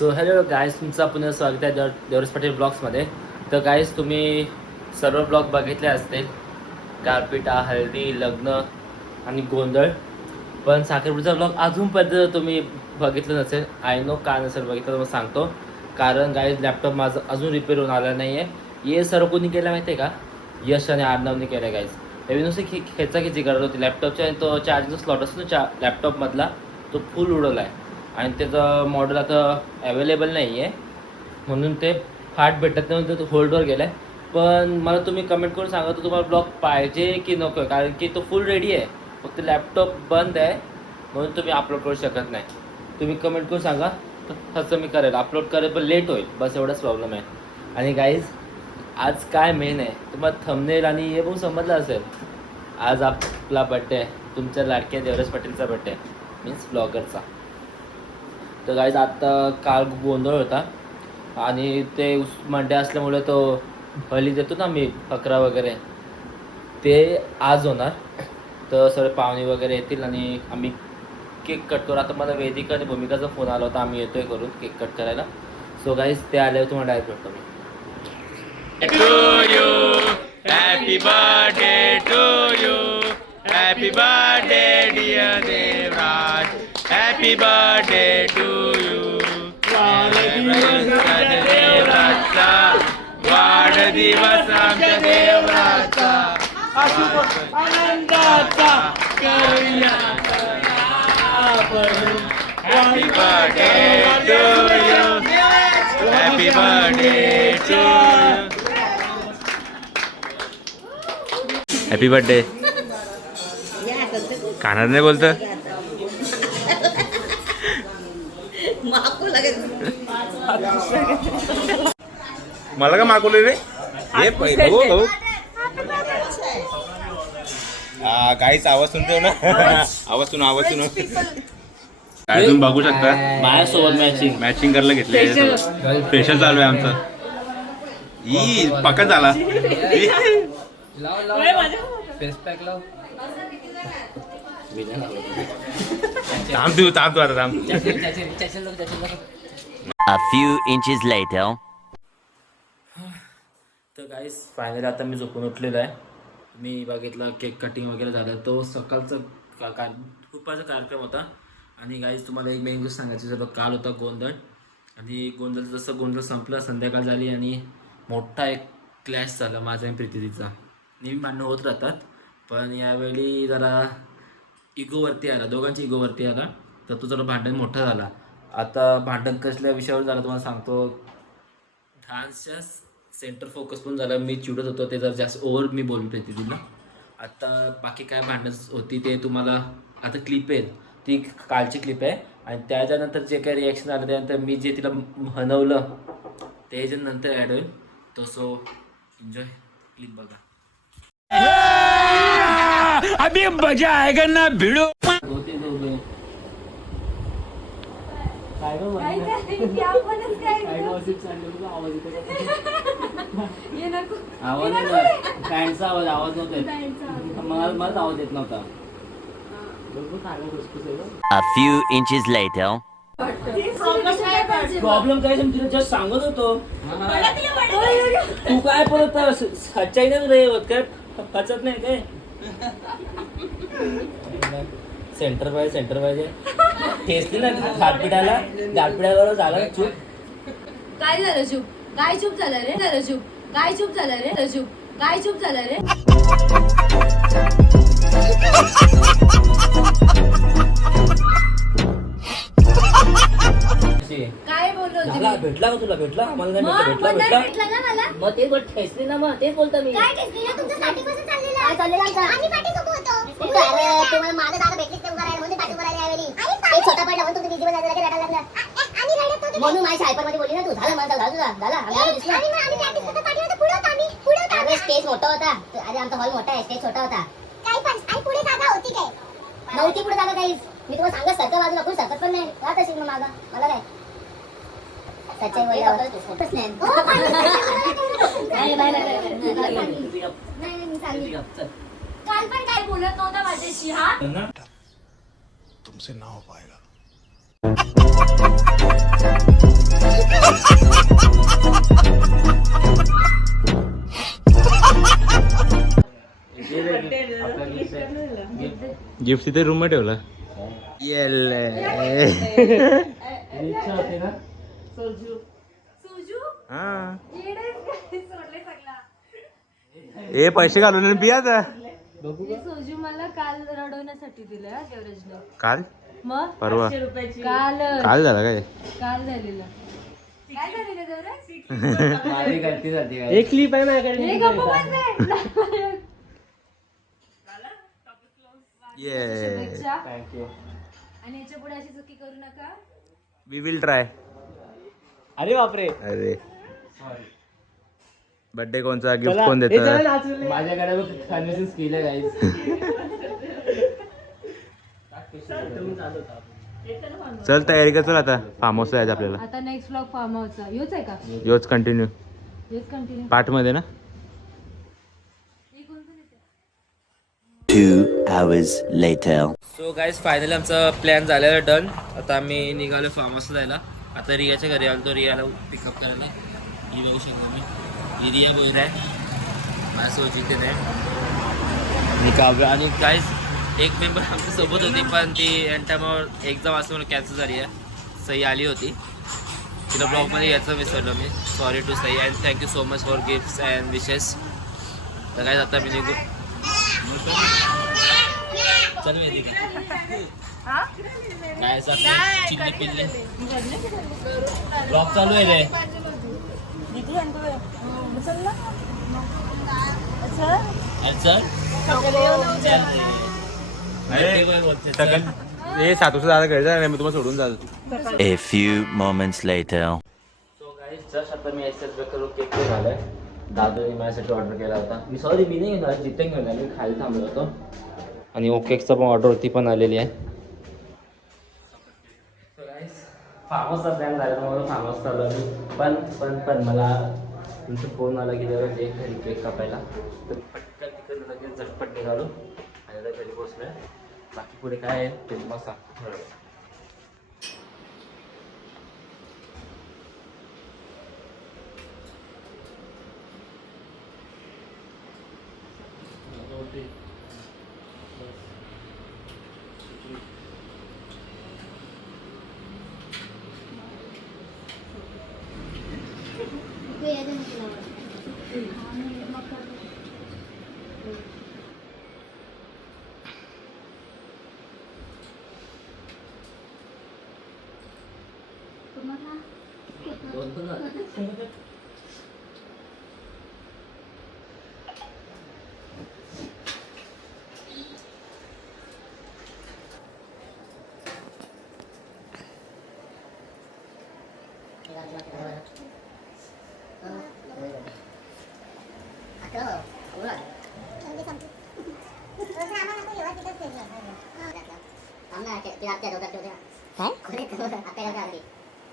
So hello guys, तुमचं पुन्हा स्वागत आहे देवराज पाटील ब्लॉग्समध्ये. तर गाईज, तुम्ही सर्व ब्लॉग बघितले असतील, गारपीटा, हळदी, लग्न आणि गोंधळ. पण साखरपुड्याचा ब्लॉग अजूनपर्यंत तुम्ही बघितलं नसेल. आय नो का नसेल बघितलं, तर मग सांगतो. कारण गाईज, लॅपटॉप माझं अजून रिपेअर होऊन आला नाही आहे. हे सर्व कोणी केलं माहिती आहे का? यश आणि आर्नवने केलं गाईज. त्यावेळी नुसती खेचाखेची करत होती लॅपटॉपच्या, आणि तो चार्जिंगचा स्लॉट असतो ना लॅपटॉपमधला, तो फुल उडवला आहे. आणि त्याचं मॉडेल आता अवेलेबल नाही आहे, म्हणून ते फाट भेटत नाही, तो होल्डवर गेला आहे. पण मला तुम्ही कमेंट करून सांगा, तो तुम्हाला ब्लॉग पाहिजे की नको आहे. कारण की तो फुल रेडी आहे, फक्त लॅपटॉप बंद आहे, म्हणून तुम्ही अपलोड करू शकत नाही. तुम्ही कमेंट करून सांगा, तसं मी करेल, अपलोड करेल, पण लेट होईल, बस एवढाच प्रॉब्लेम आहे. आणि गाईज, आज काय मेन आहे तुम्हाला थंबनेल आणि हे पण समजलं असेल. आज आपला बड्डे आहे, तुमच्या लाडक्या देवराज पाटीलचा बड्डे आहे, मीन्स ब्लॉगरचा. तर गाईज, आत्ता काल गोंधळ होता आणि ते मंडे असल्यामुळे तो हळदी देतो ना मी, फकरा वगैरे, ते आज होणार. तर सगळे पाहुणे वगैरे येतील आणि आम्ही केक कट करू. आता मला वेदिका आणि भूमिकाचा फोन आला होता, आम्ही येतोय करून केक कट करायला. सो गाईज, ते आल्यावर तुम्हाला डायरेक्ट भेटतो मी. Happy birthday to you. Happy birthday dear Devraj. Happy birthday to you. देवराजचा वाढदिवस आमच्या देवराजचा आनंदाचा करूया. Happy birthday to you. Happy birthday to you. Happy birthday. कानात नाही बोलत. मला का मागवले रे हे पहिले? हो हो, काहीच आवाज सुनतो ना. आवाज सुन काय तुम्ही बघू शकता. माझ्यासोबत मॅचिंग करायला घेतले. स्पेशल चालू आहे आमचं. ई पक्का झाला. थांब तू आता थांब. A few inches later. तर गाईस, फायनली आता मी झोपून उठलेलो आहे. मी बघितलं केक कटिंग वगैरे झालं. तो सकाळचा दुपारचा कार्यक्रम होता. आणि गाईस, तुम्हाला एक मेन गोष्ट सांगायची झालं, काल होता गोंधळ. आणि जसं गोंधळ संपलं, संध्याकाळ झाली आणि मोठा एक क्लॅश झाला माझा आणि प्रीतीचा. नेहमी भांडणं होत राहतात, पण यावेळी जरा इगोवरती आला, दोघांची इगोवरती आला. तर तो जरा भांडण मोठा झाला. आता भांडण कसल्या विषयावर झालं तुम्हाला सांगतो. डान्सच्या सेंटर फोकस पण झालं. मी चिडत होतो, ते जर जास्त ओव्हर मी बोललो प्रीतीला. आता बाकी काय भांडण होती ते तुम्हाला आता क्लिप येईल, ती कालची क्लिप आहे. आणि त्याच्यानंतर जे काही रिॲक्शन आलं, त्यानंतर मी जे तिला म्हणवलं त्याच्यानंतर ॲड होईल. तो सो एन्जॉय, क्लिप बघा. अभी मजा आएगा ना भिड़ो. होते दोघे काय गं आवाज फॅनचा आवाज नव्हता, मलाच आवाज येत नव्हता. A few inches later. Problem काय तिला जस्ट सांगत होतो. तू काय परत सच्चाई नाही रे होत काय, पचत नाही काय. सेंटर पाहिजे ठेचली ना गारपिटाला झाला चूप. काय झालं चूप? काय चूप झालं रे? काय चूप झालं रे? काय चूप झालं रे? काय बोललो होती? भेटला का तुला? भेटला आम्हाला नाही भेटला ना मला. मग ते ठेचली ना, मग तेच बोलतो मी. काय टेस्ट केलं तुमचं? साठी कसं चाललेलं? काय चाललेलं आमचं? आम्ही पाठी सोबत होतो. तुम्हाला माझं दादा भेटलीच ते उभा राहिला म्हणून पाठी उभा राहिली यावेळी. एक छोटा पडला म्हणून तुम्ही बिझी मध्ये रडायला लागला. आम्ही रडत होतो म्हणून माझ्या हायपर मध्ये बोलली ना तू. झालं माझं झालं आम्ही दिसलं. आम्ही प्रॅक्टिस करतो पाठी होतो, पुढे होतो आम्ही. स्टेज मोठा होता. अरे आमचा हॉल मोठा आहे, स्टेज छोटा होता. काही पण आणि पुढे जागा होती काय? नव्हती पुढे जागा काहीच. मी तुम्हाला सांगत सरकत बाजूला कोण सरकत पण नाही. राहत असेल मग मागा मला काय सच्चाई बोलल्यावर होतच नाही. काल पण काय बोलत नव्हता माझ्याशी. हा तुमसे ना हो पाएगा. गिफ्ट तिथे रूम मध्ये ठेवला. इच्छा होती ना. हा. ए पैसे घालून पिया आता. सोजू मला काल रडवण्यासाठी दिलं देवराजने. काल मग परवा काल काल झाला काय? काल झालेलं. काय झालेलं देवराज? माझी गलती झाली काय? एक क्लिप आहे माझ्याकडे. हे गप्प बस रे. शुभेच्छा. थँक्यू. आणि याच्या पुढे अशी चुकी करू नका. We will try. अरे बापरे. अरे सॉरी. बर्थडे कोणचा गिफ्ट कोण देतं? माझ्याकडे कन्व्हिन्सिंग स्किल आहे गाईज. चल तयारी कर चल आता. फार्म हाऊस जायचं आपल्याला. आता नेक्स्ट ब्लॉग फार्म हाऊसचा योच आहे का? योच कंटिन्यू योच कंटिन्यू. पार्ट मध्ये ना. 2 hours later. So guys finally आमचा प्लॅन झालेला डन. आता आम्ही निघालो फार्म हाऊसला जायला. आता रियाच्या घरी आलो तो रियाला पिकअप करायला. ही बघू शकतो मी. ही रिया बोल आहे माझ्यासोबत जिथे नाही. आणि काव्य आणि गाईज एक मेंबर आमच्या सोबत होती पण ती एन टायमावर एक्झाम असल्यामुळे कॅन्सल झाली आहे. सई आली होती. तिला ब्लॉगमध्ये यायचं विसरलो मी. Sorry to Sai and thank you so much for gifts and wishes. तर गाईज आता मी निघू. चल मेहदी काय चिल्ले पिल्ले ब्लॉग चालू आहे रे. हे सातूचं दादा घरी जा मी तुम्हाला सोडून जाल. A few moments later. So guys just आता मी एक्सेस करून केक घेऊन आलोय. दादूने माझ्यासाठी ऑर्डर केला होता. मी सॉरी मी नाही घेणार जिथे घेऊन आलो. मी खाली थांबलो होतो. आणि ओकेकचा पण ऑर्डर होती पण आलेली आहे. सो गाईज फार्म हाऊसचा प्लॅन झाला म्हणून फार्म हाऊस चालू आहे. पण मला तुमचा फोन आला की जरा जे घरी केक कापायला. तर पटकन तिकडे लगेच झटपट निघालो आणि आता घरी पोचलो आहे. बाकी पुढे काय आहे ते तुम्हाला सांगतो.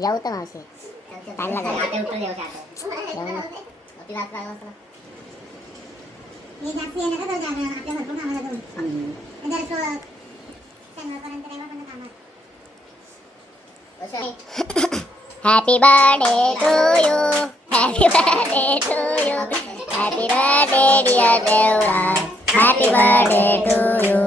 येऊ तर मावशी टाइम लागेल. आता उठून येऊ तिला happy birthday to you. Happy birthday to you. Happy birthday dear Devra. Happy birthday to you.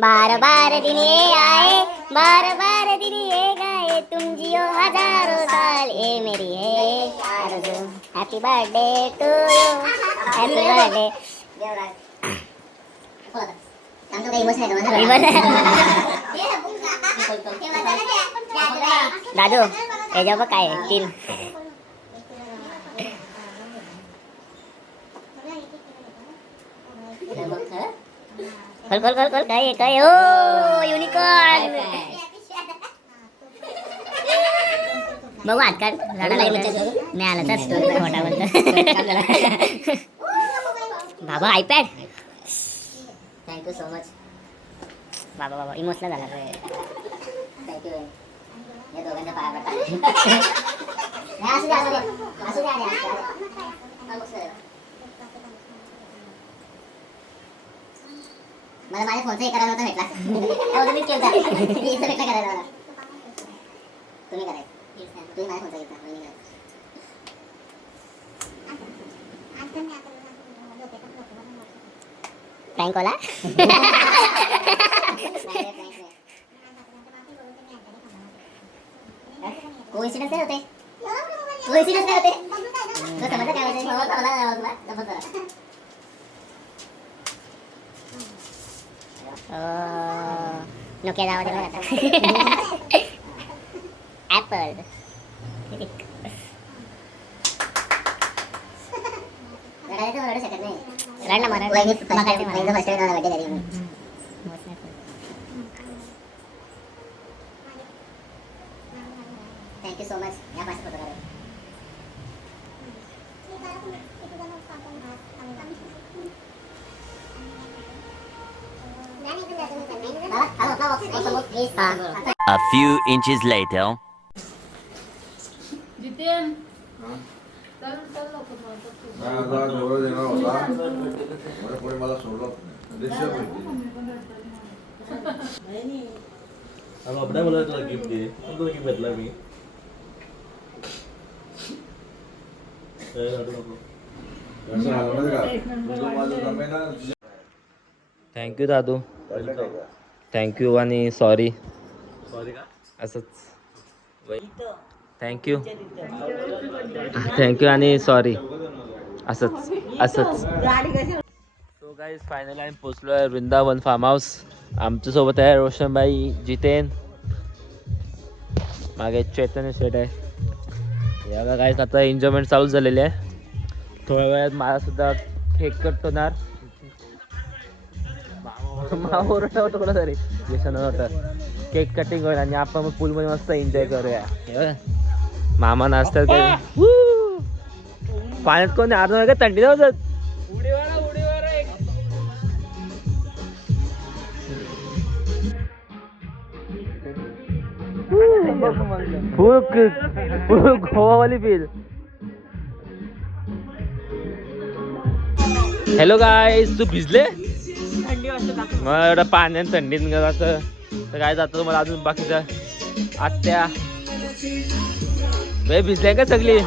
बार बार दिन ये आए. बार बार दिन ये गाए. तुम जियो हजारों साल ये मेरी है आरज़ू. Happy birthday to you. Happy birthday. दादू याच्या बघ काय 3 खोल काय ओ युनिकॉर्न. बघू हात काढ. रडा लागलं मी आला तर स्टोरी मोठा बोलतो. बाबा आयपॅड. Thank you so much. बाबा इमोशनल झाला. थँक्यू. या दोघांच्या पाया पडतात. मला माझ्या फोनचा हे करायला होता भेटला. मी केला भेटला करायला मला. तुम्ही करायचं तुम्ही माझ्या फोनचा घेता मी करायचं प्रँक वाला कोइन्सिडेंस नाही होते कोइन्सिडेंस नाही होते तो समजलं काय होते मला जबरदस्त नोकिया जावा दे आता ऍपल रडायचं शकत नाही रड ना मला फर्स्ट टाइम बर्थडे करी थँक्यू सो मच या पाच फोटो काढून A few inches later. Jiten चल चल लवकर मला आता जवळ देणार होता मला कोणी मला सोडलं आपल्या मला तुला गिफ्ट दे तुला गिफ्ट भेटला मी थँक्यू दादू थँक्यू आणि सॉरी असंच थँक्यू थँक्यू आणि सॉरी असंच असंच सो गाईज फायनली आम्ही पोचलो आहे वृंदावन फार्म हाऊस आमच्यासोबत आहे रोशनभाई जितेन मागे चैतन्य शेट आहे या गाईज आता एन्जॉयमेंट चालू झालेली आहे थोड्या वेळात मला सुद्धा केक कट होणार मावरटा होतो कुठं तरी व्यसन होतं केक कटिंग होईल आणि आपण पूलमध्ये मस्त एन्जॉय करूया मामा नाचतात पाण्यात कोणी अर्धा काय थंडी नव्हतं फुल गोवावाली फील हॅलो गाईज तू भिजले मग एवढं पाण्यात थंडीत जातं तर काय जातं तुम्हाला अजून बाकीचं आत्या भिजले का सगळी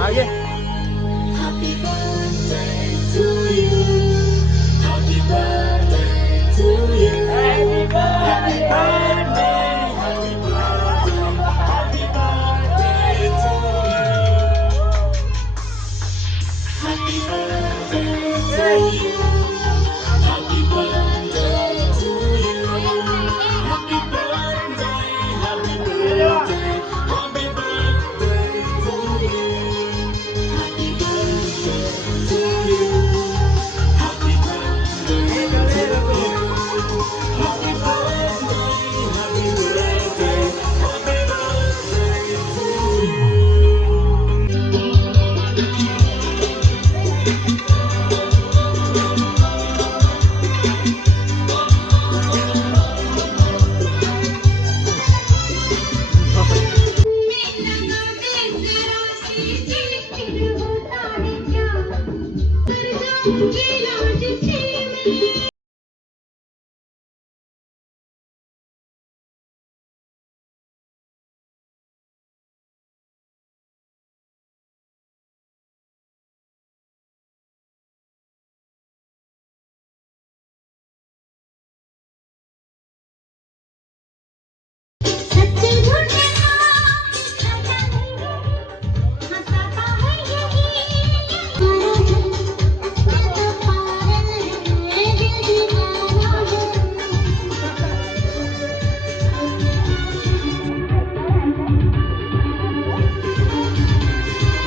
आगे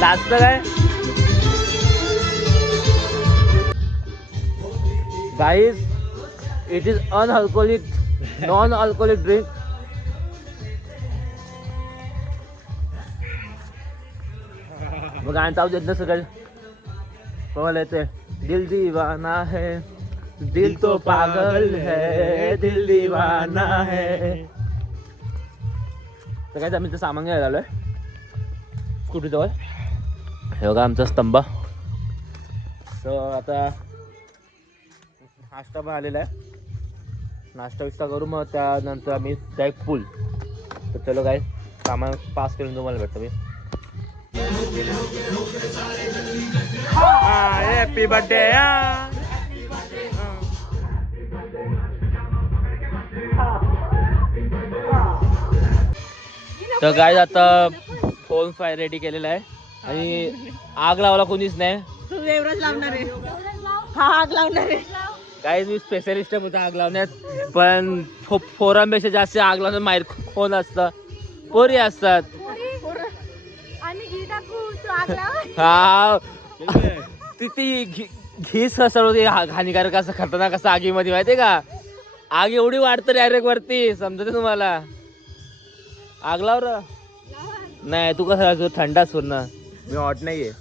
लास्ट काय guys it is unalcoholic non alcoholic drink मग गाणं चालू देत नसं काय कोणाला येते दिल दीवाना है दिल तो पागल है दिल दीवाना है तर काय आम्ही ते सामान घ्यायला आलोय स्कूटी जवळ हे बघा आमचा स्तंभ सो आता नाश्ता पण आलेला आहे. नाश्ता विस्ता करू मग त्यानंतर आम्ही डायरेक्ट पूल. तर चलो काय सामान पास करून तुम्हाला भेटतो मी. Happy birthday. तर काय आता फोन फाय रेडी केलेला आहे आणि आग लावायला कोणीच नाही. काय मी स्पेशलिस्ट आहे आग लावण्यात, पण फोरांपेक्षा जास्त आग लावण्यात माहीर कोण असतं? पोरी असतात. हा ती घीस सर्व हानिकारक असं खतरनाक असं आगीमध्ये माहितीये का? आग एवढी वाढतं डायरेक्ट वरती, समजते तुम्हाला? आग लाव र. नाही तू कसं थंड असतो ना, मी हॉट नाहीये.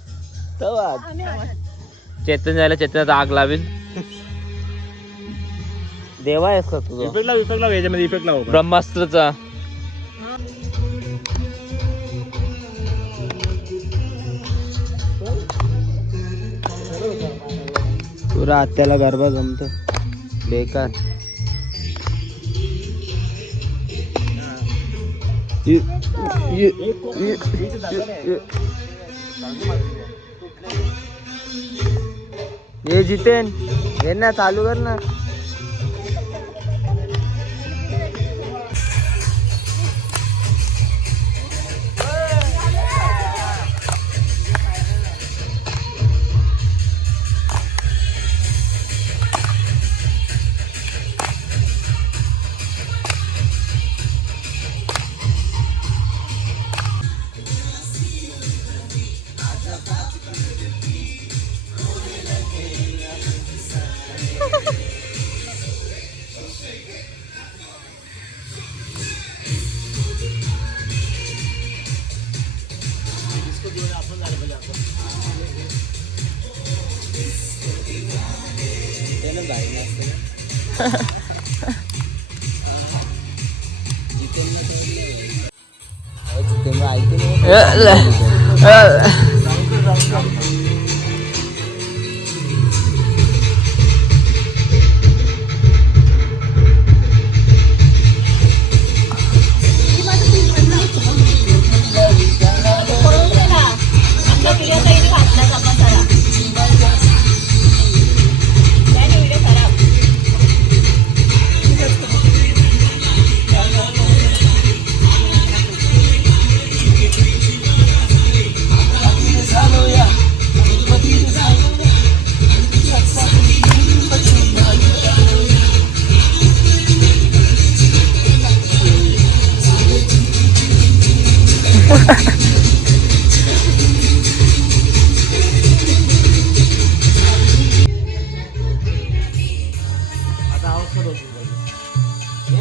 चेतन जायला चेतनात आग लावेल. देवा आहेस का तुझं? इफेक्ट लाव याच्यामध्ये इफेक्ट लाव ब्रह्मास्त्रचा. पुरा आत्याला गरबा जमतो बेकार. ये जितेन ये ना, चालू कर ना.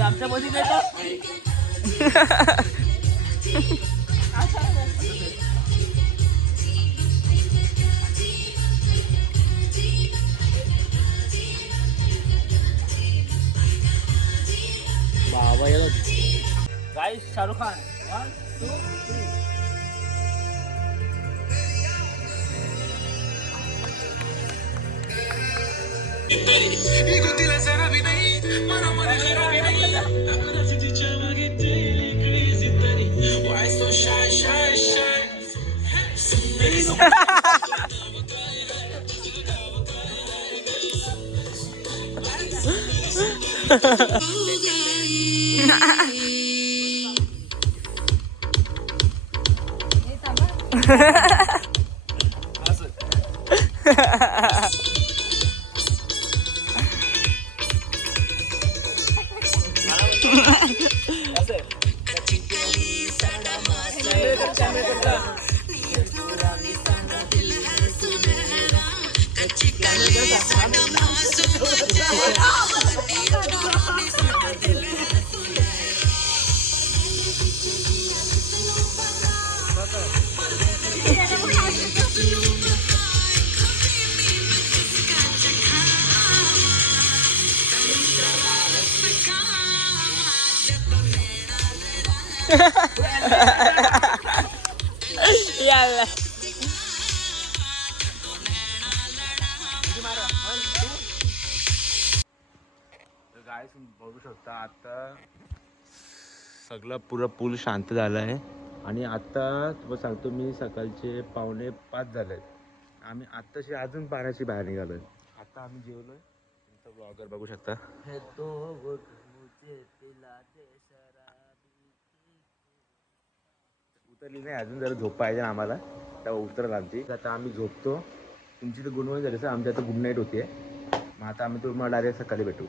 आमच्या मध्ये बाबा yellow guys. Shahrukh Khan 1 2 3. Yalla. काय बघू शकता आता सगळं पुरं पूल शांत झालं आहे आणि आता तुम्हाला सांगतो मी सकाळचे 4:45 झाले आहेत. आम्ही आत्ताशी अजून पाण्याची बाहेर निघालोय. आता आम्ही जेवलोय. तुमचा ब्लॉगर बघू शकता. उतरली नाही अजून, जरा झोप पाहिजे आम्हाला तेव्हा उतरल आमची. आता आम्ही झोपतो. तुमची तर गुड मॉर्निंग झाली सर, आमची आता गुड नाईट होते. मग आता आम्ही तुम्हाला डायरेक्ट सकाळी भेटू.